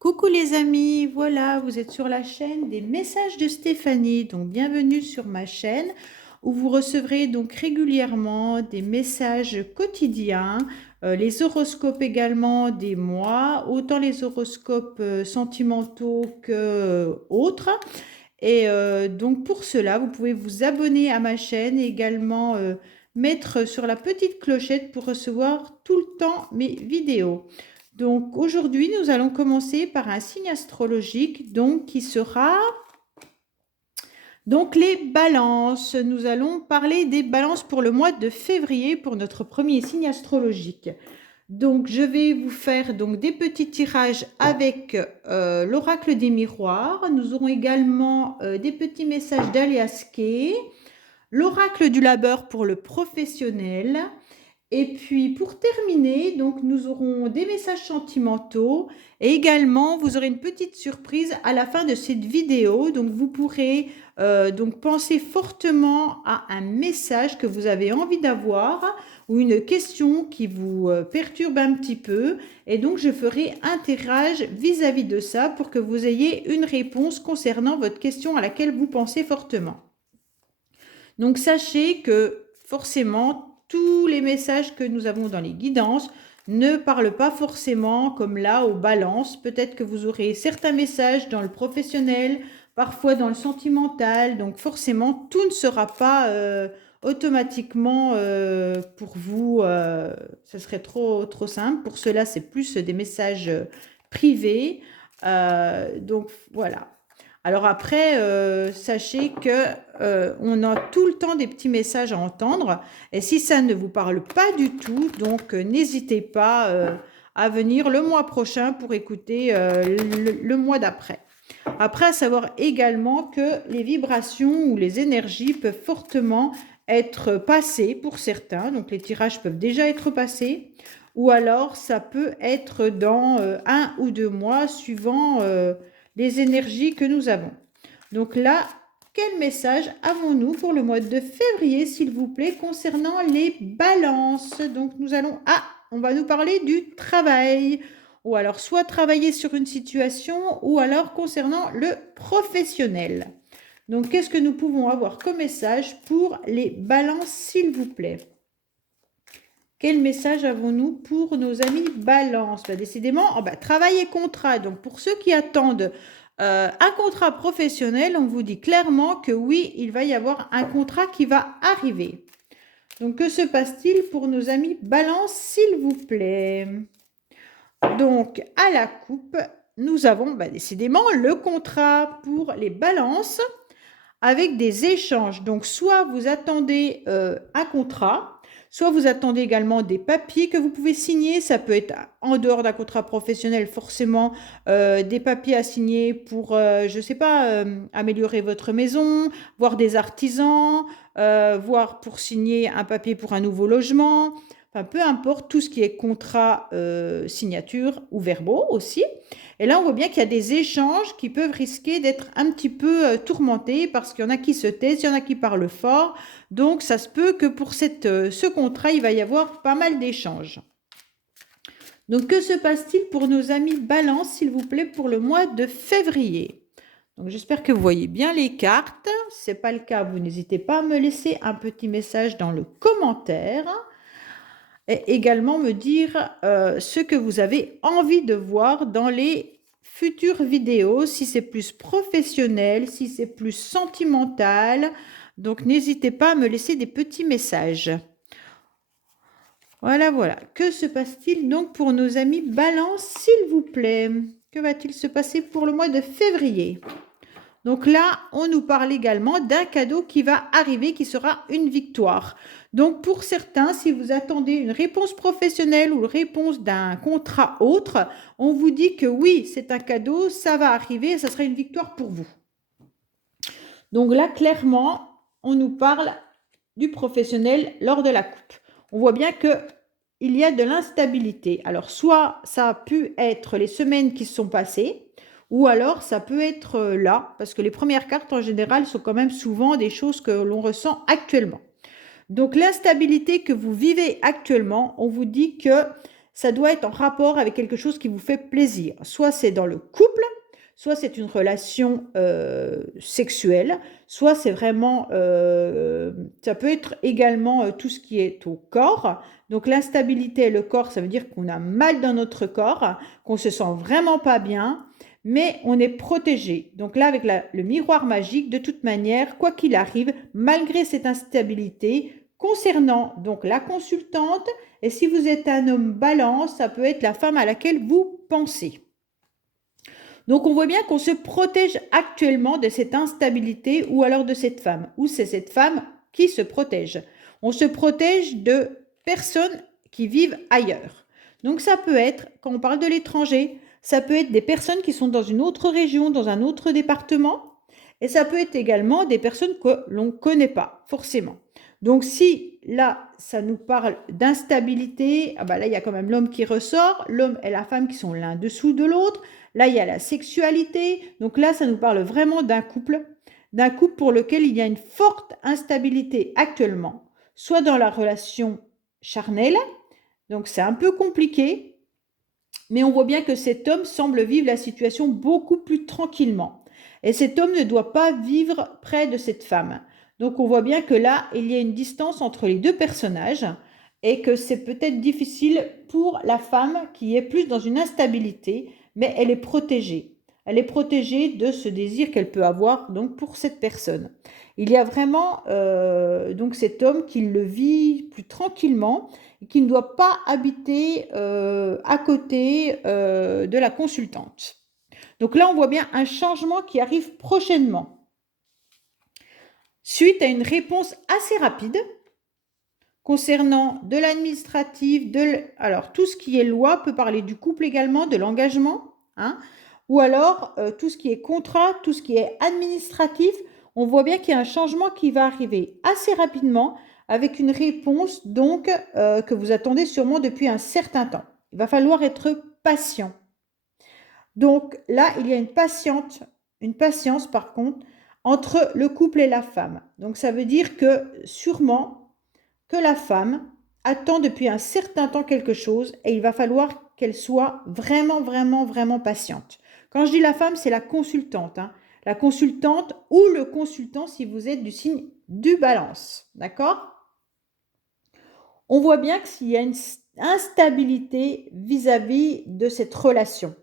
Coucou les amis, voilà, vous êtes sur la chaîne des messages de Stéphanie. Donc bienvenue sur ma chaîne où vous recevrez donc régulièrement des messages quotidiens, les horoscopes également des mois, autant les horoscopes sentimentaux que autres. Et donc pour cela, vous pouvez vous abonner à ma chaîne et également mettre sur la petite clochette pour recevoir tout le temps mes vidéos. Donc aujourd'hui, nous allons commencer par un signe astrologique donc qui sera donc les balances. Nous allons parler des balances pour le mois de février pour notre premier signe astrologique. Donc je vais vous faire donc des petits tirages avec l'oracle des miroirs. Nous aurons également des petits messages d'Alias Kay, l'oracle du labeur pour le professionnel. Et puis pour terminer, donc nous aurons des messages sentimentaux et également vous aurez une petite surprise à la fin de cette vidéo. Donc vous pourrez donc penser fortement à un message que vous avez envie d'avoir ou une question qui vous perturbe un petit peu. Et donc je ferai un tirage vis-à-vis de ça pour que vous ayez une réponse concernant votre question à laquelle vous pensez fortement. Donc sachez que forcément, tous les messages que nous avons dans les guidances ne parlent pas forcément comme là aux balances. Peut-être que vous aurez certains messages dans le professionnel, parfois dans le sentimental. Donc forcément, tout ne sera pas automatiquement pour vous. Ce serait trop simple. Pour cela, c'est plus des messages privés. Donc voilà. Alors après, sachez que on a tout le temps des petits messages à entendre. Et si ça ne vous parle pas du tout, donc n'hésitez pas à venir le mois prochain pour écouter le mois d'après. Après, à savoir également que les vibrations ou les énergies peuvent fortement être passées pour certains. Donc les tirages peuvent déjà être passés. Ou alors, ça peut être dans 1 ou 2 mois, suivant les énergies que nous avons. Donc là, quel message avons-nous pour le mois de février, s'il vous plaît, concernant les balances? Donc nous allons... Ah, on va nous parler du travail. Ou alors soit travailler sur une situation ou alors concernant le professionnel. Donc qu'est-ce que nous pouvons avoir comme message pour les balances, s'il vous plaît? Quel message avons-nous pour nos amis balance? Décidément, travail et contrat. Donc, pour ceux qui attendent un contrat professionnel, on vous dit clairement que oui, il va y avoir un contrat qui va arriver. Donc, que se passe-t-il pour nos amis balance, s'il vous plaît? Donc, à la coupe, nous avons décidément le contrat pour les balances avec des échanges. Donc, soit vous attendez un contrat, soit vous attendez également des papiers que vous pouvez signer. Ça peut être en dehors d'un contrat professionnel, forcément, des papiers à signer pour, je ne sais pas, améliorer votre maison, voir des artisans, voir pour signer un papier pour un nouveau logement. Enfin, peu importe, tout ce qui est contrat, signature ou verbaux aussi. Et là, on voit bien qu'il y a des échanges qui peuvent risquer d'être un petit peu tourmentés parce qu'il y en a qui se taisent, il y en a qui parlent fort. Donc, ça se peut que pour ce contrat, il va y avoir pas mal d'échanges. Donc, que se passe-t-il pour nos amis Balance, s'il vous plaît, pour le mois de février? Donc, j'espère que vous voyez bien les cartes. Si ce n'est pas le cas, vous n'hésitez pas à me laisser un petit message dans le commentaire. Et également me dire ce que vous avez envie de voir dans les futures vidéos, si c'est plus professionnel, si c'est plus sentimental. Donc, n'hésitez pas à me laisser des petits messages. Voilà, voilà. Que se passe-t-il donc pour nos amis Balance, s'il vous plaît? Que va-t-il se passer pour le mois de février? Donc là, on nous parle également d'un cadeau qui va arriver, qui sera une victoire. Donc pour certains, si vous attendez une réponse professionnelle ou une réponse d'un contrat autre, on vous dit que oui, c'est un cadeau, ça va arriver, ça sera une victoire pour vous. Donc là, clairement, on nous parle du professionnel lors de la coupe. On voit bien qu'il y a de l'instabilité. Alors soit ça a pu être les semaines qui se sont passées, ou alors ça peut être là, parce que les premières cartes en général sont quand même souvent des choses que l'on ressent actuellement. Donc l'instabilité que vous vivez actuellement, on vous dit que ça doit être en rapport avec quelque chose qui vous fait plaisir. Soit c'est dans le couple, soit c'est une relation sexuelle, soit c'est vraiment, ça peut être également tout ce qui est au corps. Donc l'instabilité et le corps, ça veut dire qu'on a mal dans notre corps, qu'on se sent vraiment pas bien, mais on est protégé. Donc là, avec le miroir magique, de toute manière, quoi qu'il arrive, malgré cette instabilité, concernant donc la consultante, et si vous êtes un homme balance, ça peut être la femme à laquelle vous pensez. Donc on voit bien qu'on se protège actuellement de cette instabilité ou alors de cette femme, ou c'est cette femme qui se protège. On se protège de personnes qui vivent ailleurs. Donc ça peut être, quand on parle de l'étranger, ça peut être des personnes qui sont dans une autre région, dans un autre département, et ça peut être également des personnes que l'on ne connaît pas forcément. Donc si là, ça nous parle d'instabilité, ah bah là, il y a quand même l'homme qui ressort, l'homme et la femme qui sont l'un dessous de l'autre. Là, il y a la sexualité. Donc là, ça nous parle vraiment d'un couple pour lequel il y a une forte instabilité actuellement, soit dans la relation charnelle, donc c'est un peu compliqué, mais on voit bien que cet homme semble vivre la situation beaucoup plus tranquillement. Et cet homme ne doit pas vivre près de cette femme. Donc on voit bien que là, il y a une distance entre les deux personnages et que c'est peut-être difficile pour la femme qui est plus dans une instabilité, mais elle est protégée. Elle est protégée de ce désir qu'elle peut avoir donc pour cette personne. Il y a vraiment donc cet homme qui le vit plus tranquillement et qui ne doit pas habiter à côté de la consultante. Donc là, on voit bien un changement qui arrive prochainement. Suite à une réponse assez rapide concernant de l'administratif, alors tout ce qui est loi peut parler du couple également, de l'engagement, hein, ou alors tout ce qui est contrat, tout ce qui est administratif. On voit bien qu'il y a un changement qui va arriver assez rapidement avec une réponse donc que vous attendez sûrement depuis un certain temps. Il va falloir être patient. Donc là, il y a une patience par contre entre le couple et la femme. Donc ça veut dire que sûrement que la femme attend depuis un certain temps quelque chose et il va falloir qu'elle soit vraiment, vraiment, vraiment patiente. Quand je dis la femme, c'est la consultante, hein. La consultante ou le consultant si vous êtes du signe du balance. D'accord? On voit bien qu'il y a une instabilité vis-à-vis de cette relation.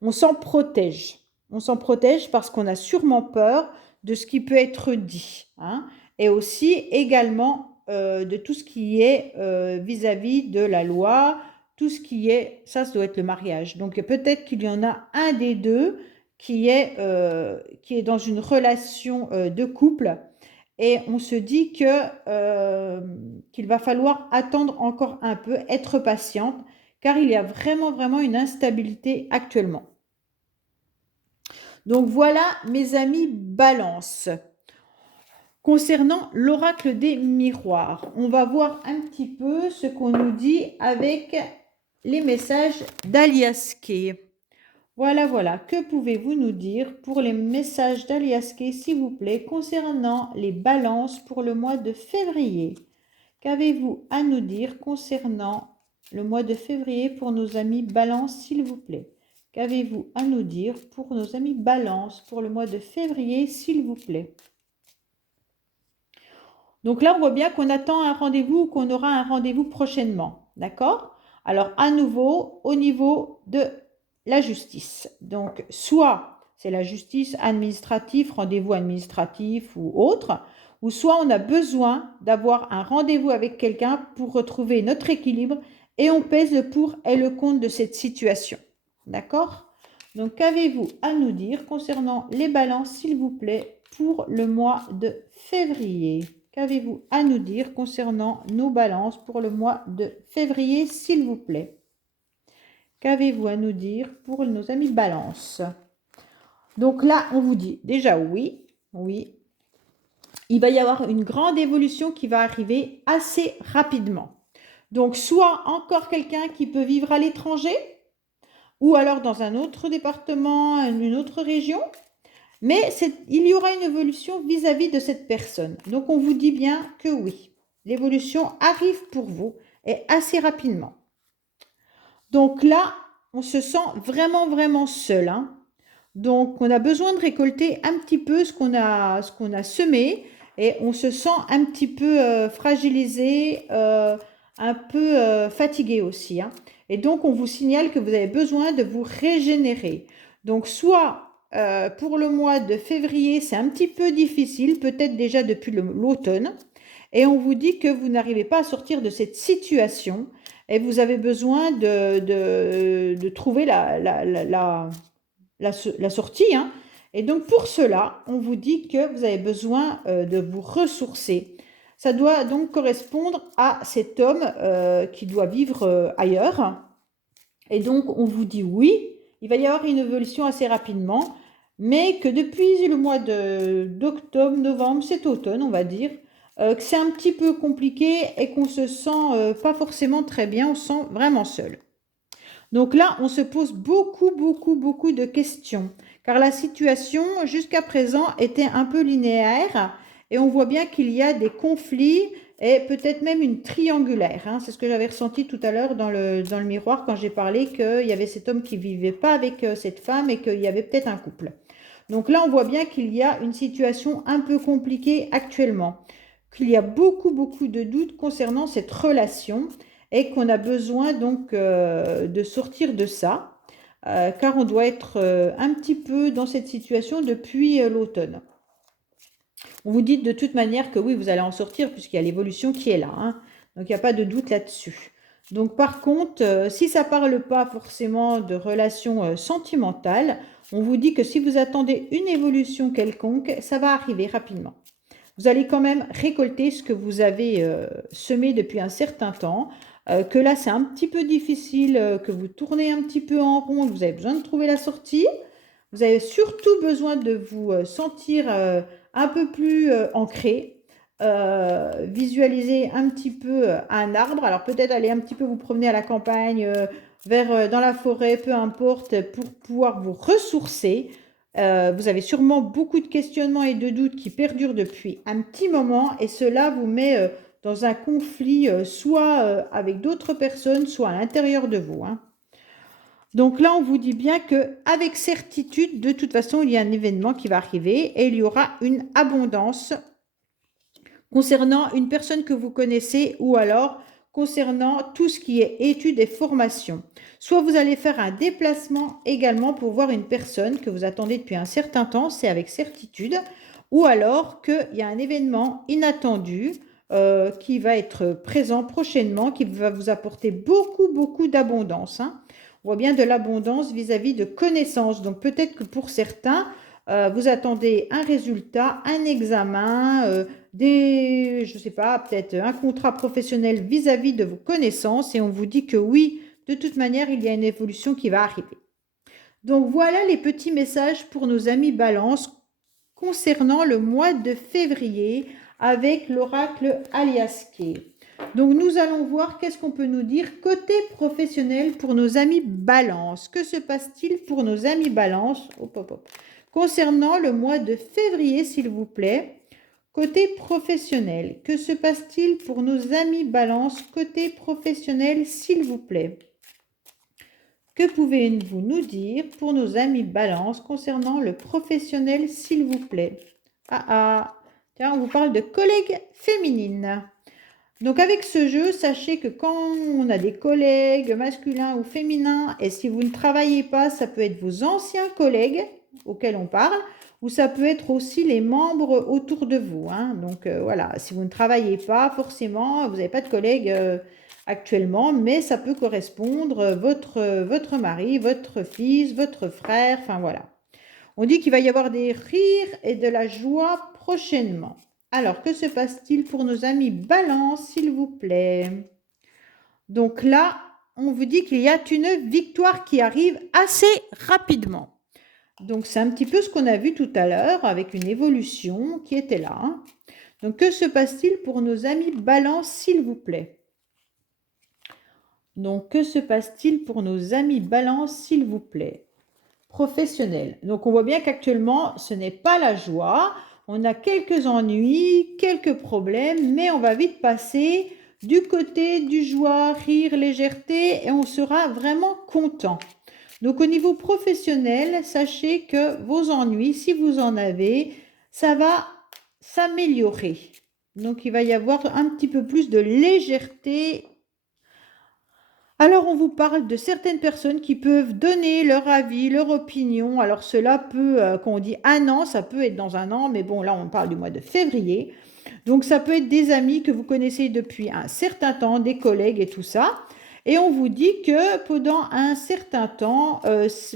On s'en protège. On s'en protège parce qu'on a sûrement peur de ce qui peut être dit, hein, et aussi également de tout ce qui est vis-à-vis de la loi, tout ce qui est, ça doit être le mariage. Donc peut-être qu'il y en a un des deux qui est dans une relation de couple et on se dit qu'il va falloir attendre encore un peu, être patiente, car il y a vraiment, vraiment une instabilité actuellement. Donc voilà, mes amis Balance. Concernant l'oracle des miroirs, on va voir un petit peu ce qu'on nous dit avec les messages d'Alias Kay. Voilà, voilà. Que pouvez-vous nous dire pour les messages d'Alias Kay, s'il vous plaît, concernant les balances pour le mois de février? Qu'avez-vous à nous dire concernant le mois de février pour nos amis Balance, s'il vous plaît? Qu'avez-vous à nous dire pour nos amis Balance pour le mois de février, s'il vous plaît? Donc là, on voit bien qu'on attend un rendez-vous ou qu'on aura un rendez-vous prochainement. D'accord? Alors, à nouveau, au niveau de la justice. Donc, soit c'est la justice administrative, rendez-vous administratif ou autre, ou soit on a besoin d'avoir un rendez-vous avec quelqu'un pour retrouver notre équilibre et on pèse le pour et le contre de cette situation. D'accord? Donc, qu'avez-vous à nous dire concernant les balances, s'il vous plaît, pour le mois de février? Qu'avez-vous à nous dire concernant nos balances pour le mois de février, s'il vous plaît? Qu'avez-vous à nous dire pour nos amis balance? Donc là, on vous dit déjà oui, oui. Il va y avoir une grande évolution qui va arriver assez rapidement. Donc, soit encore quelqu'un qui peut vivre à l'étranger, ou alors dans un autre département, une autre région. Mais il y aura une évolution vis-à-vis de cette personne. Donc, on vous dit bien que oui, l'évolution arrive pour vous et assez rapidement. Donc là, on se sent vraiment, vraiment seul, hein. Donc, on a besoin de récolter un petit peu ce qu'on a semé et on se sent un petit peu fragilisé, un peu fatigué aussi, hein. Et donc, on vous signale que vous avez besoin de vous régénérer. Donc, soit pour le mois de février, c'est un petit peu difficile, peut-être déjà depuis l'automne, et on vous dit que vous n'arrivez pas à sortir de cette situation et vous avez besoin de trouver la sortie, hein. Et donc pour cela, on vous dit que vous avez besoin de vous ressourcer. Ça doit donc correspondre à cet homme qui doit vivre ailleurs. Et donc on vous dit oui, il va y avoir une évolution assez rapidement, mais que depuis le mois d'octobre, novembre, cet automne, on va dire, que c'est un petit peu compliqué et qu'on se sent pas forcément très bien, on se sent vraiment seul. Donc là, on se pose beaucoup, beaucoup, beaucoup de questions, car la situation jusqu'à présent était un peu linéaire et on voit bien qu'il y a des conflits et peut-être même une triangulaire, hein. C'est ce que j'avais ressenti tout à l'heure dans le miroir quand j'ai parlé qu'il y avait cet homme qui ne vivait pas avec cette femme et qu'il y avait peut-être un couple. Donc là, on voit bien qu'il y a une situation un peu compliquée actuellement, qu'il y a beaucoup, beaucoup de doutes concernant cette relation et qu'on a besoin donc de sortir de ça, car on doit être un petit peu dans cette situation depuis l'automne. On vous dit de toute manière que oui, vous allez en sortir puisqu'il y a l'évolution qui est là, hein. Donc il n'y a pas de doute là-dessus. Donc par contre, si ça ne parle pas forcément de relations sentimentales, on vous dit que si vous attendez une évolution quelconque, ça va arriver rapidement. Vous allez quand même récolter ce que vous avez semé depuis un certain temps, que là c'est un petit peu difficile, que vous tournez un petit peu en rond, vous avez besoin de trouver la sortie. Vous avez surtout besoin de vous sentir un peu plus ancré, visualiser un petit peu un arbre. Alors peut-être aller un petit peu vous promener à la campagne, dans la forêt, peu importe, pour pouvoir vous ressourcer. Vous avez sûrement beaucoup de questionnements et de doutes qui perdurent depuis un petit moment et cela vous met dans un conflit soit avec d'autres personnes, soit à l'intérieur de vous, hein. Donc là, on vous dit bien qu'avec certitude, de toute façon, il y a un événement qui va arriver et il y aura une abondance concernant une personne que vous connaissez ou alors concernant tout ce qui est études et formations. Soit vous allez faire un déplacement également pour voir une personne que vous attendez depuis un certain temps, c'est avec certitude, ou alors qu'il y a un événement inattendu qui va être présent prochainement, qui va vous apporter beaucoup, beaucoup d'abondance, hein. On voit bien de l'abondance vis-à-vis de connaissances. Donc peut-être que pour certains, vous attendez un résultat, un examen, je ne sais pas, peut-être un contrat professionnel vis-à-vis de vos connaissances et on vous dit que oui, de toute manière, il y a une évolution qui va arriver. Donc voilà les petits messages pour nos amis Balance concernant le mois de février avec l'oracle Aliaské. Donc nous allons voir qu'est-ce qu'on peut nous dire côté professionnel pour nos amis Balance. Que se passe-t-il pour nos amis Balance? Hop, hop, hop. Concernant le mois de février, s'il vous plaît. Côté professionnel, que se passe-t-il pour nos amis Balance côté professionnel, s'il vous plaît? Que pouvez-vous nous dire pour nos amis Balance concernant le professionnel, s'il vous plaît? Ah ah, tiens, on vous parle de collègues féminines. Donc avec ce jeu, sachez que quand on a des collègues masculins ou féminins, et si vous ne travaillez pas, ça peut être vos anciens collègues auxquels on parle, ou ça peut être aussi les membres autour de vous, hein. Donc voilà, si vous ne travaillez pas, forcément, vous n'avez pas de collègues actuellement, mais ça peut correspondre votre mari, votre fils, votre frère, enfin voilà. On dit qu'il va y avoir des rires et de la joie prochainement. Alors, que se passe-t-il pour nos amis Balance, s'il vous plaît? Donc là, on vous dit qu'il y a une victoire qui arrive assez rapidement. Donc, c'est un petit peu ce qu'on a vu tout à l'heure avec une évolution qui était là, hein. Donc, que se passe-t-il pour nos amis Balance, s'il vous plaît? Donc, que se passe-t-il pour nos amis Balance, s'il vous plaît? Professionnel. Donc, on voit bien qu'actuellement, ce n'est pas la joie. On a quelques ennuis, quelques problèmes, mais on va vite passer du côté du joie, rire, légèreté et on sera vraiment content. Donc au niveau professionnel, sachez que vos ennuis, si vous en avez, ça va s'améliorer. Donc il va y avoir un petit peu plus de légèreté. Alors, on vous parle de certaines personnes qui peuvent donner leur avis, leur opinion. Alors, cela peut, quand on dit un an, ça peut être dans un an, mais bon, là, on parle du mois de février. Donc, ça peut être des amis que vous connaissez depuis un certain temps, des collègues et tout ça. Et on vous dit que pendant un certain temps,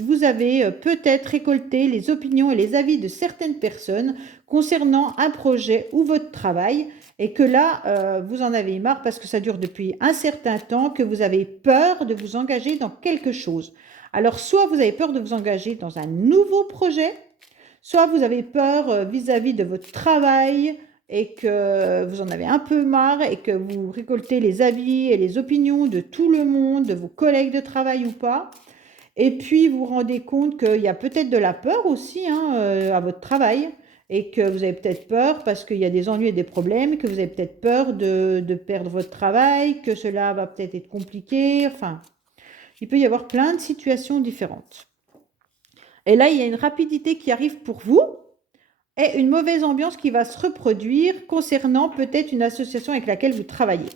vous avez peut-être récolté les opinions et les avis de certaines personnes concernant un projet ou votre travail et que là, vous en avez marre parce que ça dure depuis un certain temps, que vous avez peur de vous engager dans quelque chose. Alors, soit vous avez peur de vous engager dans un nouveau projet, soit vous avez peur vis-à-vis de votre travail et que vous en avez un peu marre et que vous récoltez les avis et les opinions de tout le monde, de vos collègues de travail ou pas. Et puis, vous vous rendez compte qu'il y a peut-être de la peur aussi à votre travail et que vous avez peut-être peur parce qu'il y a des ennuis et des problèmes, que vous avez peut-être peur de perdre votre travail, que cela va peut-être être compliqué. Enfin, il peut y avoir plein de situations différentes. Et là, il y a une rapidité qui arrive pour vous et une mauvaise ambiance qui va se reproduire concernant peut-être une association avec laquelle vous travaillez.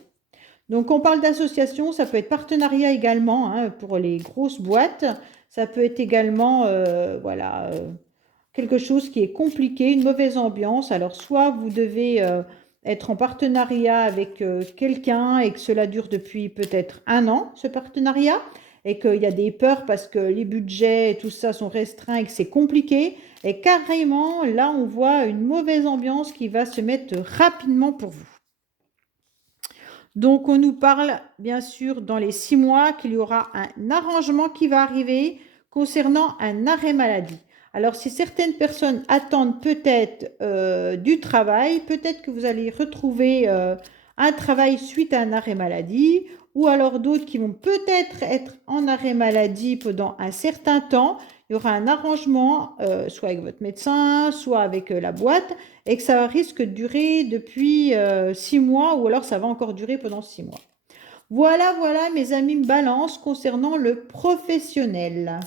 Donc, on parle d'association, ça peut être partenariat également pour les grosses boîtes. Ça peut être également, quelque chose qui est compliqué, une mauvaise ambiance. Alors, soit vous devez être en partenariat avec quelqu'un et que cela dure depuis peut-être un an, ce partenariat, et qu'il y a des peurs parce que les budgets et tout ça sont restreints et que c'est compliqué. Et carrément, là, on voit une mauvaise ambiance qui va se mettre rapidement pour vous. Donc, on nous parle, bien sûr, dans les 6 mois, qu'il y aura un arrangement qui va arriver concernant un arrêt maladie. Alors, si certaines personnes attendent peut-être du travail, peut-être que vous allez retrouver un travail suite à un arrêt maladie, ou alors d'autres qui vont peut-être être en arrêt maladie pendant un certain temps. Il y aura un arrangement, soit avec votre médecin, soit avec la boîte, et que ça risque de durer depuis 6 mois ou alors ça va encore durer pendant 6 mois. Voilà, voilà mes amis Balance concernant le professionnel.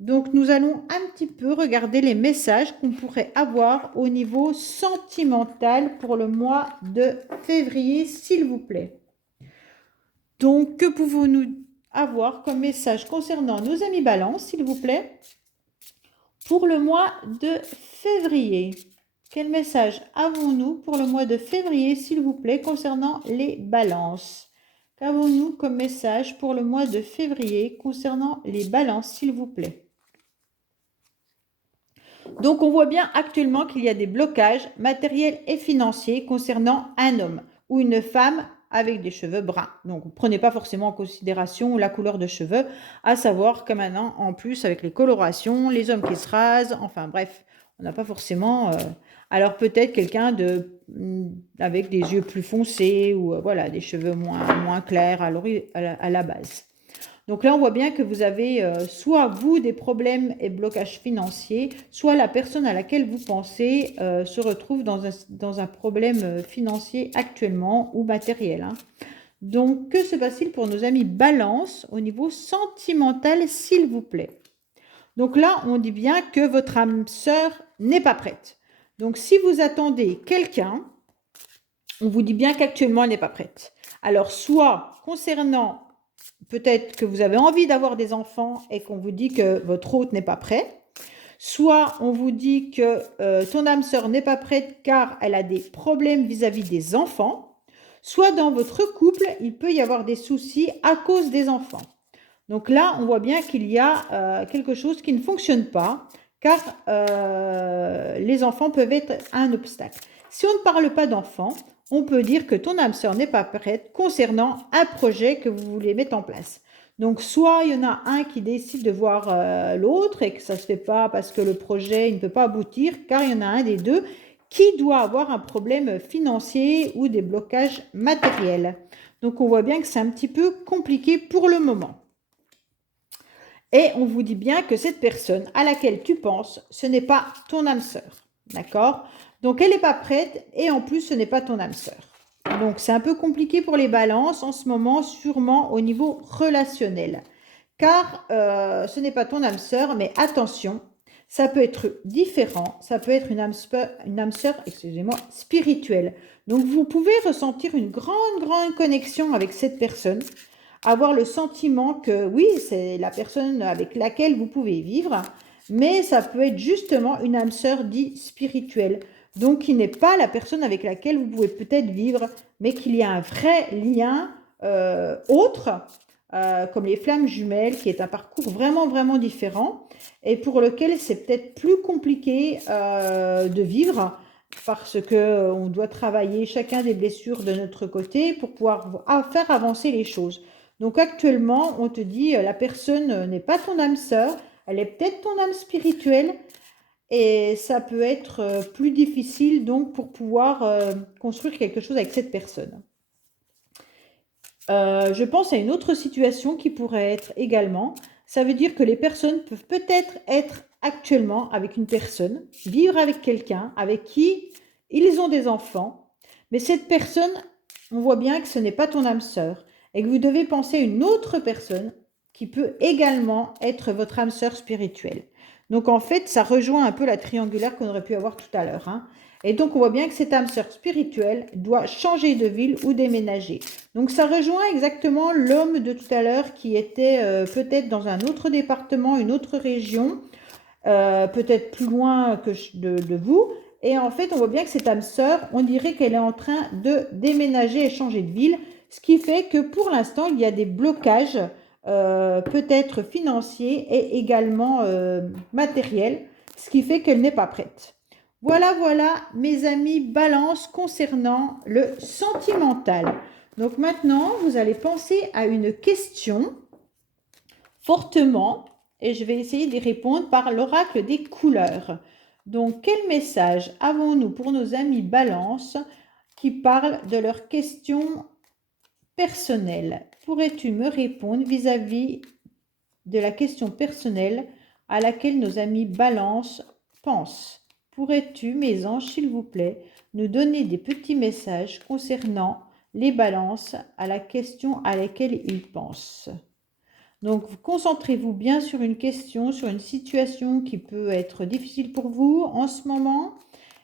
Donc nous allons un petit peu regarder les messages qu'on pourrait avoir au niveau sentimental pour le mois de février, s'il vous plaît. Donc que pouvons-nous avoir comme message concernant nos amis Balance, s'il vous plaît, pour le mois de février? Quel message avons-nous pour le mois de février, s'il vous plaît, concernant les balances? Qu'avons-nous comme message pour le mois de février concernant les balances, s'il vous plaît? Donc, on voit bien actuellement qu'il y a des blocages matériels et financiers concernant un homme ou une femme avec des cheveux bruns. Donc, vous ne prenez pas forcément en considération la couleur de cheveux, à savoir que maintenant, en plus, avec les colorations, les hommes qui se rasent, enfin bref, on n'a pas forcément... alors peut-être quelqu'un avec des yeux plus foncés ou voilà, des cheveux moins clairs à la base. Donc là, on voit bien que vous avez soit vous des problèmes et blocages financiers, soit la personne à laquelle vous pensez se retrouve dans un problème financier actuellement ou matériel. Donc, que se passe-t-il pour nos amis Balance au niveau sentimental, s'il vous plaît? Donc là, on dit bien que votre âme sœur n'est pas prête. Donc, si vous attendez quelqu'un, on vous dit bien qu'actuellement, elle n'est pas prête. Alors, soit concernant... peut-être que vous avez envie d'avoir des enfants et qu'on vous dit que votre hôte n'est pas prêt. Soit on vous dit que ton âme sœur n'est pas prête car elle a des problèmes vis-à-vis des enfants. Soit dans votre couple, il peut y avoir des soucis à cause des enfants. Donc là, on voit bien qu'il y a quelque chose qui ne fonctionne pas car les enfants peuvent être un obstacle. Si on ne parle pas d'enfants, on peut dire que ton âme sœur n'est pas prête concernant un projet que vous voulez mettre en place. Donc, soit il y en a un qui décide de voir l'autre et que ça ne se fait pas parce que le projet ne peut pas aboutir, car il y en a un des deux qui doit avoir un problème financier ou des blocages matériels. Donc, on voit bien que c'est un petit peu compliqué pour le moment. Et on vous dit bien que cette personne à laquelle tu penses, ce n'est pas ton âme sœur. D'accord? Donc, elle n'est pas prête et en plus, ce n'est pas ton âme sœur. Donc, c'est un peu compliqué pour les balances en ce moment, sûrement au niveau relationnel. Car ce n'est pas ton âme sœur, mais attention, ça peut être différent, ça peut être une âme sœur, excusez-moi, spirituelle. Donc, vous pouvez ressentir une grande, grande connexion avec cette personne, avoir le sentiment que oui, c'est la personne avec laquelle vous pouvez vivre, mais ça peut être justement une âme sœur dite spirituelle. Donc, qui n'est pas la personne avec laquelle vous pouvez peut-être vivre, mais qu'il y a un vrai lien autre, comme les flammes jumelles, qui est un parcours vraiment, vraiment différent, et pour lequel c'est peut-être plus compliqué de vivre, parce qu'on doit travailler chacun des blessures de notre côté pour pouvoir faire avancer les choses. Donc actuellement, on te dit, la personne n'est pas ton âme sœur, elle est peut-être ton âme spirituelle, et ça peut être plus difficile donc pour pouvoir construire quelque chose avec cette personne. Je pense à une autre situation qui pourrait être également, ça veut dire que les personnes peuvent peut-être être actuellement avec une personne, vivre avec quelqu'un avec qui ils ont des enfants, mais cette personne, on voit bien que ce n'est pas ton âme sœur et que vous devez penser à une autre personne qui peut également être votre âme sœur spirituelle. Donc en fait, ça rejoint un peu la triangulaire qu'on aurait pu avoir tout à l'heure, hein. Et donc on voit bien que cette âme sœur spirituelle doit changer de ville ou déménager. Donc ça rejoint exactement l'homme de tout à l'heure qui était peut-être dans un autre département, une autre région, peut-être plus loin que de vous. Et en fait, on voit bien que cette âme sœur, on dirait qu'elle est en train de déménager et changer de ville, ce qui fait que pour l'instant, il y a des blocages, peut-être financiers et également matériels, ce qui fait qu'elle n'est pas prête. Voilà, voilà, mes amis balance concernant le sentimental. Donc maintenant, vous allez penser à une question fortement et je vais essayer d'y répondre par l'oracle des couleurs. Donc, quel message avons-nous pour nos amis balance qui parlent de leurs questions personnelles? Pourrais-tu me répondre vis-à-vis de la question personnelle à laquelle nos amis balance pensent? Pourrais-tu, mes anges, s'il vous plaît, nous donner des petits messages concernant les balances à la question à laquelle ils pensent? Donc, concentrez-vous bien sur une question, sur une situation qui peut être difficile pour vous en ce moment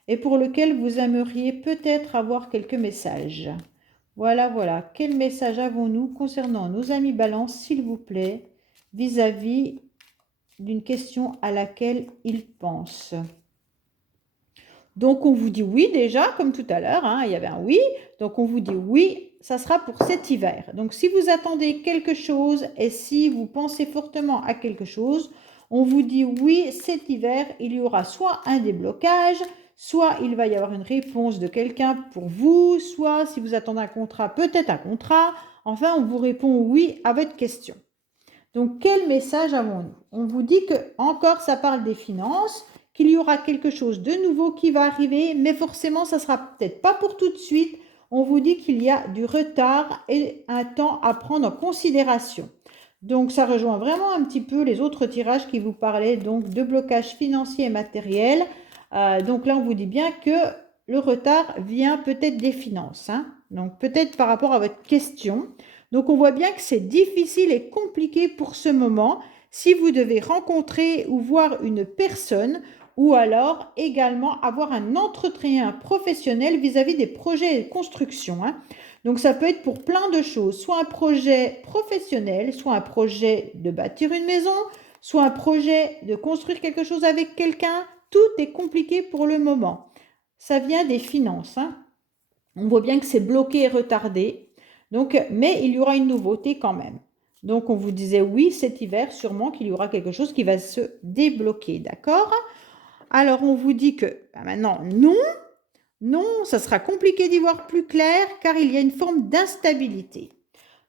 et pour lequel vous aimeriez peut-être avoir quelques messages. Voilà, voilà. Quel message avons-nous concernant nos amis balance, s'il vous plaît, vis-à-vis d'une question à laquelle ils pensent? Donc, on vous dit oui déjà, comme tout à l'heure, hein, il y avait un oui. Donc, on vous dit oui, ça sera pour cet hiver. Donc, si vous attendez quelque chose et si vous pensez fortement à quelque chose, on vous dit oui, cet hiver, il y aura soit un déblocage, soit il va y avoir une réponse de quelqu'un pour vous, soit si vous attendez un contrat, peut-être un contrat. Enfin, on vous répond oui à votre question. Donc, quel message avons-nous? On vous dit que encore ça parle des finances, qu'il y aura quelque chose de nouveau qui va arriver, mais forcément, ça ne sera peut-être pas pour tout de suite. On vous dit qu'il y a du retard et un temps à prendre en considération. Donc, ça rejoint vraiment un petit peu les autres tirages qui vous parlaient donc de blocage financier et matériel. Donc là, on vous dit bien que le retard vient peut-être des finances, hein. Donc, peut-être par rapport à votre question. Donc, on voit bien que c'est difficile et compliqué pour ce moment si vous devez rencontrer ou voir une personne ou alors également avoir un entretien professionnel vis-à-vis des projets et constructions, hein. Donc, ça peut être pour plein de choses, soit un projet professionnel, soit un projet de bâtir une maison, soit un projet de construire quelque chose avec quelqu'un. Tout est compliqué pour le moment. Ça vient des finances, hein. On voit bien que c'est bloqué et retardé. Donc, mais il y aura une nouveauté quand même. Donc, on vous disait oui, cet hiver, sûrement qu'il y aura quelque chose qui va se débloquer, d'accord? Alors, on vous dit que maintenant, non, non, ça sera compliqué d'y voir plus clair car il y a une forme d'instabilité.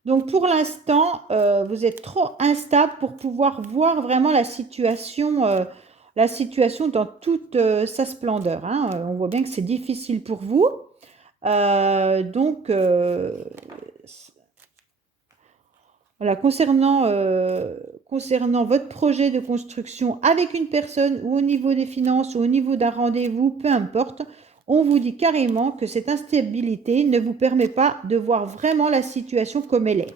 Donc, pour l'instant, vous êtes trop instable pour pouvoir voir vraiment la situation dans toute sa splendeur, hein. On voit bien que c'est difficile pour vous. Donc, voilà, concernant votre projet de construction avec une personne ou au niveau des finances ou au niveau d'un rendez-vous, peu importe, On vous dit carrément que cette instabilité ne vous permet pas de voir vraiment la situation comme elle est.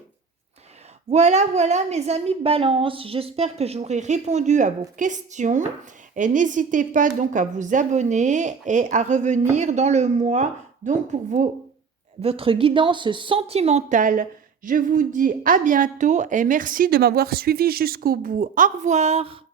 Voilà, voilà mes amis Balance, j'espère que j'aurai répondu à vos questions et n'hésitez pas donc à vous abonner et à revenir dans le mois donc pour votre guidance sentimentale. Je vous dis à bientôt et merci de m'avoir suivi jusqu'au bout. Au revoir.